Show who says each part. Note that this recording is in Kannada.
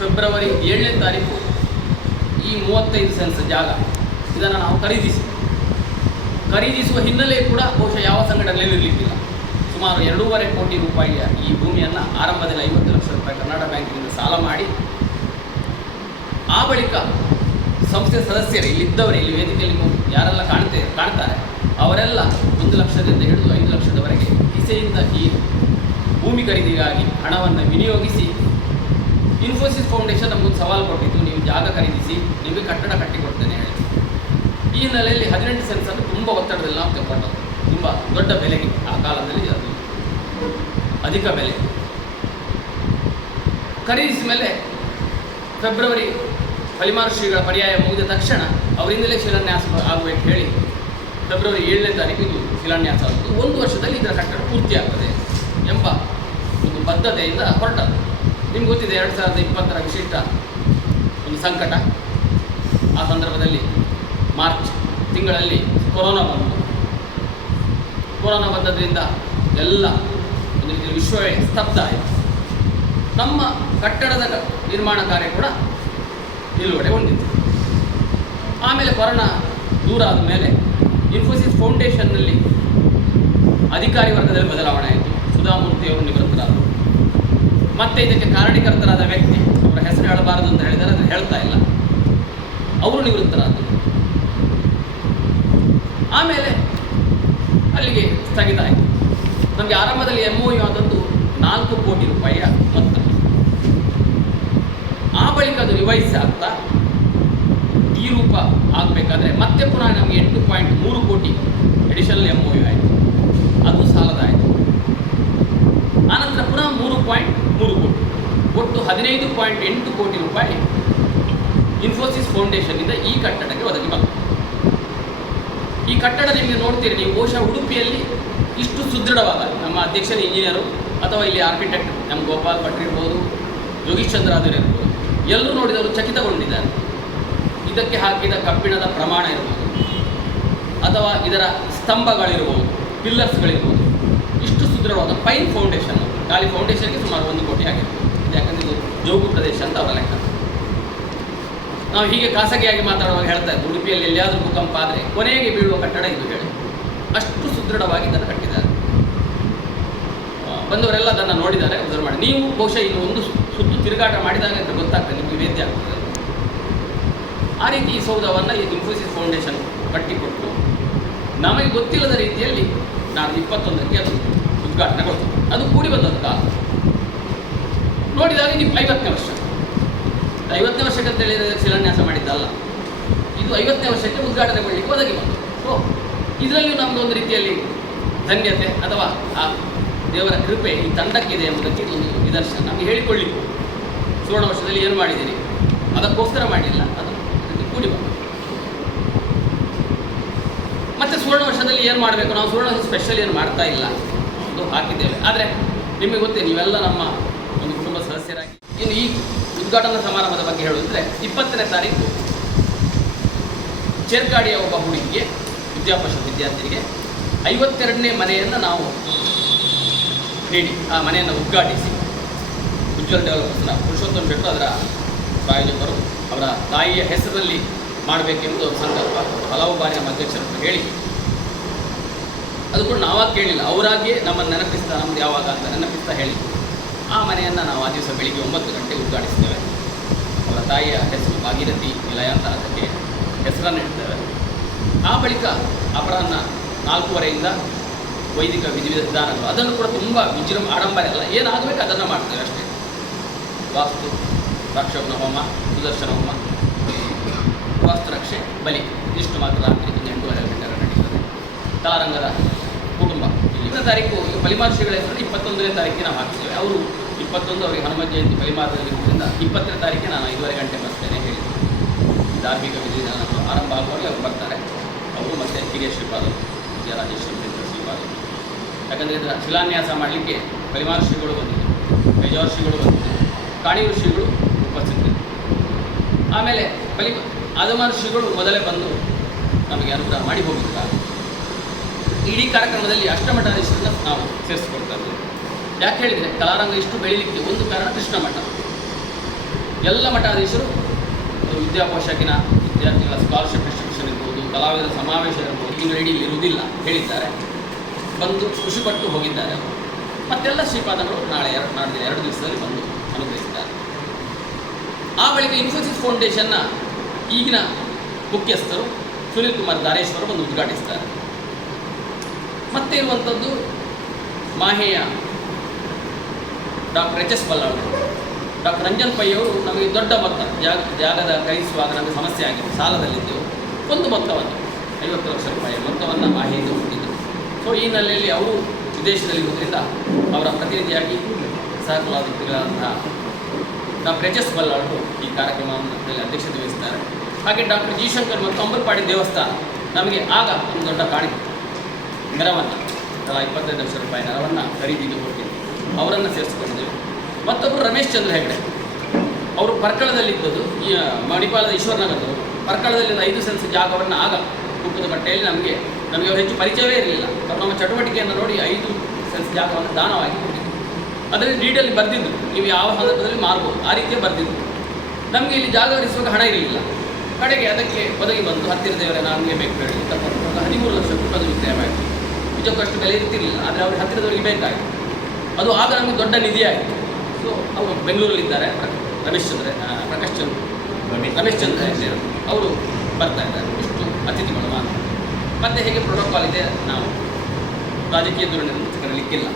Speaker 1: ಫೆಬ್ರವರಿ ಏಳನೇ ತಾರೀಕು ಈ ಮೂವತ್ತೈದು ಸೆನ್ಸ್ ಜಾಗ. ಇದನ್ನು ನಾವು ಖರೀದಿಸಿ. ಖರೀದಿಸುವ ಹಿನ್ನೆಲೆ ಕೂಡ ಬಹುಶಃ ಯಾವ ಸಂಘಟನೆಯಲ್ಲಿ ಇರಲಿಕ್ಕಿಲ್ಲ. ಸುಮಾರು ಎರಡೂವರೆ ಕೋಟಿ ರೂಪಾಯಿಯ ಈ ಭೂಮಿಯನ್ನು ಆರಂಭದಲ್ಲಿ ಐವತ್ತು ಲಕ್ಷ ರೂಪಾಯಿ ಕರ್ನಾಟಕ ಬ್ಯಾಂಕಿನಿಂದ ಸಾಲ ಮಾಡಿ, ಆ ಬಳಿಕ ಸಂಸ್ಥೆ ಸದಸ್ಯರು ಇಲ್ಲಿದ್ದವರು, ಇಲ್ಲಿ ವೇದಿಕೆಯಲ್ಲಿ ಯಾರೆಲ್ಲ ಕಾಣ್ತೇ, ಕಾಣ್ತಾರೆ, ಅವರೆಲ್ಲ ಒಂದು ಲಕ್ಷದಿಂದ ಹಿಡಿದು ಐದು ಲಕ್ಷದವರೆಗೆ ಕಿಸೆಯಿಂದ ಈ ಭೂಮಿ ಖರೀದಿಗಾಗಿ ಹಣವನ್ನು ವಿನಿಯೋಗಿಸಿ ಇನ್ಫೋಸಿಸ್ ಫೌಂಡೇಶನ್ ನಮಗೊಂದು ಸವಾಲು ಕೊಟ್ಟಿತ್ತು, ನೀವು ಜಾಗ ಖರೀದಿಸಿ, ನಿಮಗೆ ಕಟ್ಟಡ ಕಟ್ಟಿಕೊಡ್ತೇನೆ ಹೇಳಿ. ಈ ಹಿನ್ನೆಲೆಯಲ್ಲಿ ಹದಿನೆಂಟು ಸೆನ್ಸನ್ನು ತುಂಬ ಒತ್ತಡದಲ್ಲಿ ನಾವು ತೆಗೆದು ತುಂಬ ದೊಡ್ಡ ಬೆಲೆಗೆ ಆ ಕಾಲದಲ್ಲಿ ಅದು. ಅಧಿಕ ಬೆಲೆ. ಖರೀದಿಸಿದ ಮೇಲೆ ಫೆಬ್ರವರಿ ಫಲಿಮಾರು ಪರ್ಯಾಯ ಮುಗಿದ ತಕ್ಷಣ ಅವರಿಂದಲೇ ಶಿಲಾನ್ಯಾಸ ಆಗಬೇಕು ಹೇಳಿ ಫೆಬ್ರವರಿ ಏಳನೇ ತಾರೀಕಿಗೆ ಶಿಲಾನ್ಯಾಸ ಆಗುತ್ತೆ ಒಂದು ವರ್ಷದಲ್ಲಿ ಇದರ ಕಟ್ಟಡ ಪೂರ್ತಿಯಾಗ್ತದೆ ಎಂಬ ಒಂದು ಬದ್ಧತೆಯಿಂದ ಹೊರಟದ್ದು. ನಿಮ್ಗೆ ಗೊತ್ತಿದೆ ಎರಡು ಸಾವಿರದ ಇಪ್ಪತ್ತರ ವಿಶಿಷ್ಟ ಒಂದು ಸಂಕಟ. ಆ ಸಂದರ್ಭದಲ್ಲಿ ಮಾರ್ಚ್ ತಿಂಗಳಲ್ಲಿ ಕೊರೋನಾ ಬಂತು. ಕೊರೋನಾ ಬಂದದ್ರಿಂದ ಎಲ್ಲ ಒಂದು ರೀತಿಯಲ್ಲಿ ವಿಶ್ವವೇ ಸ್ತಬ್ಧ ಆಯಿತು. ನಮ್ಮ ಕಟ್ಟಡದ ನಿರ್ಮಾಣ ಕಾರ್ಯ ಕೂಡ ನಿಲುಗಡೆ ಹೊಂದಿತ್ತು. ಆಮೇಲೆ ಕೊರೋನಾ ದೂರ ಆದ ಮೇಲೆ ಇನ್ಫೋಸಿಸ್ ಫೌಂಡೇಶನ್ನಲ್ಲಿ ಅಧಿಕಾರಿ ವರ್ಗದಲ್ಲಿ ಬದಲಾವಣೆ ಆಯಿತು. ಸುಧಾಮೂರ್ತಿಯವರು ನಿವೃತ್ತರಾದರು. ಮತ್ತೆ ಇದಕ್ಕೆ ಕಾರಣೀಕರ್ತರಾದ ವ್ಯಕ್ತಿ, ಅವರ ಹೆಸರು ಹೇಳಬಾರದು ಅಂತ ಹೇಳಿದರೆ ಅದನ್ನು ಹೇಳ್ತಾ ಇಲ್ಲ. ಅವರು ನಿವೃತ್ತರಾದರು. ಆಮೇಲೆ ಅಲ್ಲಿಗೆ ಸ್ಥಗಿತ ಆಯಿತು. ನಮಗೆ ಆರಂಭದಲ್ಲಿ ಎಂ ಯು ಆದದ್ದು ನಾಲ್ಕು ಕೋಟಿ ರೂಪಾಯಿಯ ಮೊತ್ತ. ಆ ಬಳಿಕ ಅದು ರಿವೈಸ್ ಆಗ್ತಾ, ಈ ರೂಪ ಆಗಬೇಕಾದ್ರೆ ಮತ್ತೆ ಪುನಃ ನಮಗೆ ಎಂಟು ಪಾಯಿಂಟ್ ಮೂರು ಕೋಟಿ ಎಡಿಷನಲ್ ಎಂ ಯು ಆಯಿತು. ಅದು ಸಾಲದಾಯಿತು. ಆನಂತರ ಪುನಃ ಮೂರು ಪಾಯಿಂಟ್ ಒಟ್ಟು ಹದಿನೈದು ಪಾಯಿಂಟ್ ಎಂಟು ಕೋಟಿ ರೂಪಾಯಿ ಇನ್ಫೋಸಿಸ್ ಫೌಂಡೇಶನ್ನಿಂದ ಈ ಕಟ್ಟಡಕ್ಕೆ ಒದಗಿ ಬಂತು. ಈ ಕಟ್ಟಡ ನಿಮಗೆ ನೋಡ್ತೀರಿ, ನೀವು ಬಹುಶಃ ಉಡುಪಿಯಲ್ಲಿ ಇಷ್ಟು ಸುದೃಢವಾದ ನಮ್ಮ ಅಧ್ಯಕ್ಷರ, ಇಂಜಿನಿಯರು, ಅಥವಾ ಇಲ್ಲಿ ಆರ್ಕಿಟೆಕ್ಟ್ ನಮ್ಮ ಗೋಪಾಲ್ ಭಟ್ ಇರ್ಬೋದು, ಯೋಗೀಶ್ ಚಂದ್ರ ಇರ್ಬೋದು, ಎಲ್ಲರೂ ನೋಡಿದವರು ಚಕಿತಗೊಂಡಿದ್ದಾರೆ. ಇದಕ್ಕೆ ಹಾಕಿದ ಕಬ್ಬಿಣದ ಪ್ರಮಾಣ ಇರ್ಬೋದು, ಅಥವಾ ಇದರ ಸ್ತಂಭಗಳಿರ್ಬೋದು ಪಿಲ್ಲರ್ಸ್ಗಳಿರ್ಬೋದು ಇಷ್ಟು ಸುದೃಢವಾದ ಪೈನ್ ಫೌಂಡೇಶನ್ ಖಾಲಿ ಫೌಂಡೇಶನ್ಗೆ ಸುಮಾರು ಒಂದು ಕೋಟಿ ಆಗಿರ್ಬೋದು ಜೋಗು ಪ್ರದೇಶ ಅಂತ ಅವರ ಲೆಕ್ಕ. ನಾವು ಹೀಗೆ ಖಾಸಗಿಯಾಗಿ ಮಾತಾಡುವಾಗ ಹೇಳ್ತಾ ಇದ್ದೆ, ಉಡುಪಿಯಲ್ಲಿ ಎಲ್ಲಿಯಾದರೂ ಭೂಕಂಪ ಆದರೆ ಕೊನೆಗೆ ಬೀಳುವ ಕಟ್ಟಡ ಇದು ಹೇಳಿ. ಅಷ್ಟು ಸುದೃಢವಾಗಿ ಇದನ್ನು ಕಟ್ಟಿದ್ದಾರೆ. ಬಂದವರೆಲ್ಲ ಅದನ್ನು ನೋಡಿದ್ದಾರೆ, ಅಬ್ಸರ್ವ್ ಮಾಡಿ. ನೀವು ಬಹುಶಃ ಇನ್ನು ಒಂದು ಸುತ್ತು ತಿರುಗಾಟ ಮಾಡಿದಾಗ ಅಂತ ಗೊತ್ತಾಗ್ತದೆ, ನಿಮಗೆ ವೇದ್ಯ ಆಗ್ತದೆ ಆ ರೀತಿ ಈ ಸೌಧವನ್ನು ಈ ಇನ್ಫೋಸಿಸ್ ಫೌಂಡೇಶನ್ ಕಟ್ಟಿಕೊಟ್ಟು ನಮಗೆ ಗೊತ್ತಿಲ್ಲದ ರೀತಿಯಲ್ಲಿ ನಾನು ಇಪ್ಪತ್ತೊಂದಕ್ಕೆ ಅದು ಉದ್ಘಾಟನೆಗೊಳ್ತದೆ ಅದು ಕೂಡಿ ಬಂದದ್ದು ನೋಡಿದಾಗ ನೀವು ಐವತ್ತನೇ ವರ್ಷ. ಐವತ್ತನೇ ವರ್ಷಕ್ಕೆ ಅಂತ ಹೇಳಿದ್ರೆ ಶಿಲಾನ್ಯಾಸ ಮಾಡಿದ್ದಲ್ಲ. ಇದು ಐವತ್ತನೇ ವರ್ಷಕ್ಕೆ ಉದ್ಘಾಟನೆಗೊಳ್ಳಿಕ್ಕೆ ಒದಗಿ ಬಂತು. ಓ, ಇದರಲ್ಲಿಯೂ ನಮ್ಗೆ ಒಂದು ರೀತಿಯಲ್ಲಿ ಧನ್ಯತೆ ಅಥವಾ ಆ ದೇವರ ಕೃಪೆ ಈ ತಂಡಕ್ಕಿದೆ ಎಂಬುದಕ್ಕೆ ಇದೊಂದು ನಿದರ್ಶನ. ನಮಗೆ ಹೇಳಿಕೊಳ್ಳಿ ಸುವರ್ಣ ವರ್ಷದಲ್ಲಿ ಏನು ಮಾಡಿದ್ದೀರಿ? ಅದಕ್ಕೋಸ್ಕರ ಮಾಡಿಲ್ಲ, ಅದು ಕೂಡಿ ಬಂತು. ಮತ್ತೆ ಸುವರ್ಣ ವರ್ಷದಲ್ಲಿ ಏನು ಮಾಡಬೇಕು? ನಾವು ಸುವರ್ಣ ವರ್ಷ ಸ್ಪೆಷಲ್ ಏನು ಮಾಡ್ತಾ ಇಲ್ಲ? ಅದು ಹಾಕಿದ್ದೇವೆ. ಆದರೆ ನಿಮಗೆ ಗೊತ್ತೇ, ನೀವೆಲ್ಲ ನಮ್ಮ ಒಂದು ಇನ್ನು ಈ ಉದ್ಘಾಟನಾ ಸಮಾರಂಭದ ಬಗ್ಗೆ ಹೇಳುವುದ್ರೆ ಇಪ್ಪತ್ತನೇ ತಾರೀಕು ಚೇರ್ಕಾಡಿಯ ಒಬ್ಬ ಹುಡುಗಿಗೆ ವಿದ್ಯಾಪರಿಷತ್ ವಿದ್ಯಾರ್ಥಿಗೆ ಐವತ್ತೆರಡನೇ ಮನೆಯನ್ನು ನಾವು ನೀಡಿ ಆ ಮನೆಯನ್ನು ಉದ್ಘಾಟಿಸಿ ಉಜ್ವಲ್ ಡೆವಲಪರ್ಸ್ನ ಪುರುಷೋತ್ತಮ ಶೆಟ್ಟರು ಅದರ ಪ್ರಾಯೋಜಕರು ಅವರ ತಾಯಿಯ ಹೆಸರಲ್ಲಿ ಮಾಡಬೇಕೆಂದು ಸಂಕಲ್ಪ. ಹಲವು ಬಾರಿ ನಮ್ಮ ಅಧ್ಯಕ್ಷರನ್ನು ಹೇಳಿ. ಅದು ಕೂಡ ನಾವಾಗ ಕೇಳಿಲ್ಲ. ಅವರಾಗಿಯೇ ನಮ್ಮನ್ನು ನೆನಪಿಸ್ತಾ, ನಮ್ದು ಯಾವಾಗ ಅಂತ ನೆನಪಿಸ್ತಾ ಹೇಳಿ. ಆ ಮನೆಯನ್ನು ನಾವು ಆ ದಿವಸ ಬೆಳಿಗ್ಗೆ ಒಂಬತ್ತು ಗಂಟೆ ಉದ್ಘಾಟಿಸ್ತೇವೆ. ಅವರ ತಾಯಿಯ ಹೆಸರು ಭಾಗೀರಥಿ ನಿಲಯ ಅಂತ ಅದಕ್ಕೆ ಹೆಸರನ್ನು ಇಡ್ತೇವೆ ಆ ಬಳಿಕ ಅಪರಾಹ್ನ ನಾಲ್ಕೂವರೆಯಿಂದ ವೈದಿಕ ವಿಧಿವಿಧಾನಗಳು ಅದನ್ನು ಕೂಡ ತುಂಬ ವಿಜೃಂಭ ಆಡಂಬರ ಎಲ್ಲ ಏನಾಗಬೇಕು ಅದನ್ನು ಮಾಡ್ತೇವೆ ಅಷ್ಟೇ. ವಾಸ್ತು ರಾಕ್ಷವನ ಹೋಮ ಸುದರ್ಶನ ಹೋಮ ವಾಸ್ತು ರಕ್ಷೆ ಬಲಿ, ಇಷ್ಟು ಮಾತ್ರ ರಾತ್ರಿ ಎಂಟೂವರೆ ಗಂಟೆಗಳ ನಡೀತದೆ. ಕುಟುಂಬ ಇಪ್ಪತ್ತನೇ ತಾರೀಕು ಶ್ರೀಗಳ ಹೆಸರು ಇಪ್ಪತ್ತೊಂದನೇ ತಾರೀಕಿಗೆ ನಾವು ಹಾಕ್ತೇವೆ ಅವರು ಇಪ್ಪತ್ತೊಂದು ಅವರಿಗೆ ಹನುಮ ಜಯಂತಿ ಫಲಿಮಾರದಲ್ಲಿರೋದ್ರಿಂದ ಇಪ್ಪತ್ತನೇ ತಾರೀಕಿಗೆ ನಾನು ಐದುವರೆ ಗಂಟೆ ಬರ್ತೇನೆ ಹೇಳಿದರು ಧಾರ್ಮಿಕ ನಾನು ಆರಂಭ ಆಗುವಾಗ ಅವರು ಬರ್ತಾರೆ. ಅವರು ಮತ್ತು ಹಿರಿಯ ಶ್ರೀಪಾದರು ವಿಜಯರಾಜೇಶ್ವರ ಶ್ರೀಪಾದರು. ಯಾಕಂದರೆ ಇದರ ಶಿಲಾನ್ಯಾಸ ಮಾಡಲಿಕ್ಕೆ ಶ್ರೀಗಳು ಬಂದಿದ್ದರು ಶ್ರೀಗಳು ಬಂದಿದ್ದರು ಕಾಣಿಯೂರು ಶ್ರೀಗಳು ಆಮೇಲೆ ಬಲಿ ಆದಮಾರ್ ಮೊದಲೇ ಬಂದು ನಮಗೆ ಅನುಗ್ರಹ ಮಾಡಿ ಹೋಗಿದ್ದಾರೆ ಇಡೀ ಕಾರ್ಯಕ್ರಮದಲ್ಲಿ ಅಷ್ಟಮಠಾಧೀಶರನ್ನ ನಾವು ಸೇರಿಸ್ಕೊಳ್ತಾ ಇದ್ದೇವೆ ಯಾಕೆ ಹೇಳಿದರೆ ಕಲಾರಂಗ ಇಷ್ಟು ಬೆಳೀಲಿಕ್ಕೆ ಒಂದು ಕಾರಣ ಕೃಷ್ಣ ಮಠ. ಎಲ್ಲ ಮಠಾಧೀಶರು ವಿದ್ಯಾಪೋಷಕಿನ ವಿದ್ಯಾರ್ಥಿಗಳ ಸ್ಕಾಲರ್ಶಿಪ್ ಡಿಸ್ಟ್ರಿಬ್ಯೂಷನ್ ಇರ್ಬೋದು, ಕಲಾವಿದರ ಸಮಾವೇಶ ಇರ್ಬೋದು ಇಡೀ ಇರುವುದಿಲ್ಲ ಹೇಳಿದ್ದಾರೆ. ಬಂದು ಖುಷಿಪಟ್ಟು ಹೋಗಿದ್ದಾರೆ ಅವರು. ಮತ್ತೆಲ್ಲ ಶ್ರೀಪಾದಗಳು ನಾಳೆ ಎರಡು, ನಾಡಿನ ಎರಡು ದಿವಸದಲ್ಲಿ ಬಂದು ಅನುಗ್ರಹಿಸಿದ್ದಾರೆ. ಆ ಬಳಿಕ ಇನ್ಫೋಸಿಸ್ ಫೌಂಡೇಶನ್ನ ಈಗಿನ ಮುಖ್ಯಸ್ಥರು ಸುನೀಲ್ ಕುಮಾರ್ ದಾರೇಶ್ವರ ಬಂದು ಉದ್ಘಾಟಿಸ್ತಾರೆ. ಮತ್ತೆ ಇರುವಂಥದ್ದು ಮಾಹೆಯ doctor H S Ballal. Doctor Ranjan Pai ಅವರು ನಮಗೆ ದೊಡ್ಡ ಮೊತ್ತ ಜಾಗ, ಜಾಗದ ಗ್ರಹಿಸುವಾಗ ನಮಗೆ ಸಮಸ್ಯೆ ಆಗಿತ್ತು ಸಾಲದಲ್ಲಿದ್ದೆವು. ಒಂದು ಮೊತ್ತವನ್ನು ಐವತ್ತು ಲಕ್ಷ ರೂಪಾಯಿ ಮೊತ್ತವನ್ನು ಮಾಹೆಯಿಂದ ಕೊಟ್ಟಿದ್ದರು. ಸೊ ಈ ನೆಲೆಯಲ್ಲಿ ಅವರು ವಿದೇಶದಲ್ಲಿ ವಿದೇಶದಲ್ಲಿರುವುದರಿಂದ ಅವರ ಪ್ರತಿನಿಧಿಯಾಗಿ ಸಹ ಕಲಾವಿದರಾದಂತಹ ಡಾಕ್ಟರ್ ಎಚ್ ಎಸ್ ಬಲ್ಲಾಳರು ಈ ಕಾರ್ಯಕ್ರಮದಲ್ಲಿ ಅಧ್ಯಕ್ಷತೆ ವಹಿಸುತ್ತಾರೆ ಹಾಗೆ ಡಾಕ್ಟರ್ ಜಿ ಶಂಕರ್ ಮತ್ತು ಅಂಬಲ್ಪಾಡಿ ದೇವಸ್ಥಾನ ನಮಗೆ ಆಗ ಒಂದು ದೊಡ್ಡ ಕಾಣಿಕೆ. ನೆರವನ್ನು ತಲಾ ಇಪ್ಪತ್ತೈದು ಲಕ್ಷ ರೂಪಾಯಿ ನೆರವನ್ನು ಖರೀದಿಗೆ ಕೊಡ್ತೀವಿ ಅವರನ್ನು ಸೇರಿಸಿಕೊಂಡಿದ್ದೇವೆ. ಮತ್ತೊಬ್ಬರು ರಮೇಶ್ ಚಂದ್ರ ಹೆಗಡೆ. ಅವರು ಪರ್ಕಳದಲ್ಲಿದ್ದದ್ದು, ಈ ಮಣಿಪಾಲದ ಈಶ್ವರನಗರದವರು. ಪರ್ಕಳದಲ್ಲಿ ಐದು ಸೆನ್ಸ್ ಜಾಗವನ್ನು ಆಗ ಹುಟ್ಟದ ಬಟ್ಟೆಯಲ್ಲಿ ನಮಗೆ ನಮಗೆ ಅವರು ಹೆಚ್ಚು ಪರಿಚಯವೇ ಇರಲಿಲ್ಲ. ಅವರು ನಮ್ಮ ಚಟುವಟಿಕೆಯನ್ನು ನೋಡಿ ಐದು ಸೆನ್ಸ್ ಜಾಗವನ್ನು ದಾನವಾಗಿ ಕೊಟ್ಟಿದ್ದರು ಅದರಲ್ಲಿ ಡೀಟೇಲ್ ಬರೆದಿದ್ದು, ನೀವು ಯಾವ ಸಂದರ್ಭದಲ್ಲಿ ಮಾರ್ಬೋದು, ಆ ರೀತಿಯ ಬರೆದಿದ್ದು. ನಮಗೆ ಇಲ್ಲಿ ಜಾಗ ಹರಿಸುವಾಗ ಹಣ ಇರಲಿಲ್ಲ. ಕಡೆಗೆ ಅದಕ್ಕೆ ಒದಗಿ ಬಂದು ಹತ್ತಿರ ದೇವರ ನಮಗೆ ಬೇಕು ಹೇಳಿ ಬಂದು ಹದಿಮೂರು ಲಕ್ಷ ರೂಪಾಯಿ ವಿಕ್ರಯ ಮಾಡಿತು ನಿಜಕ್ಕೂ ಅಷ್ಟು ಬೆಲೆ ಇರ್ತಿರಲಿಲ್ಲ ಆದರೆ ಅವ್ರ ಹತ್ತಿರದವರಿಗೆ ಬೇಕಾಗಿತ್ತು ಅದು ಆಗ ನಮಗೆ ದೊಡ್ಡ ನಿಧಿಯಾಯಿತು. ಸೊ ಅವರು ಬೆಂಗಳೂರಲ್ಲಿದ್ದಾರೆ ರಮೇಶ್ ಚಂದ್ರ ಪ್ರಕಾಶ್ ಚಂದ್ರ. ರಮೇಶ್ ಚಂದ್ರ ಅವರು ಬರ್ತಾ ಇದ್ದಾರೆ. ಇಷ್ಟು ಅತಿಥಿಗಳು ಮಾತ್ರ ಮತ್ತೆ ಹೇಗೆ ಪ್ರೋಟೋಕಾಲ್ ಇದೆ? ನಾವು ರಾಜಕೀಯ ಧೋರಣೆ ಮುಚ್ಚಿಕೊಳ್ಳಲಿಕ್ಕಿಲ್ಲ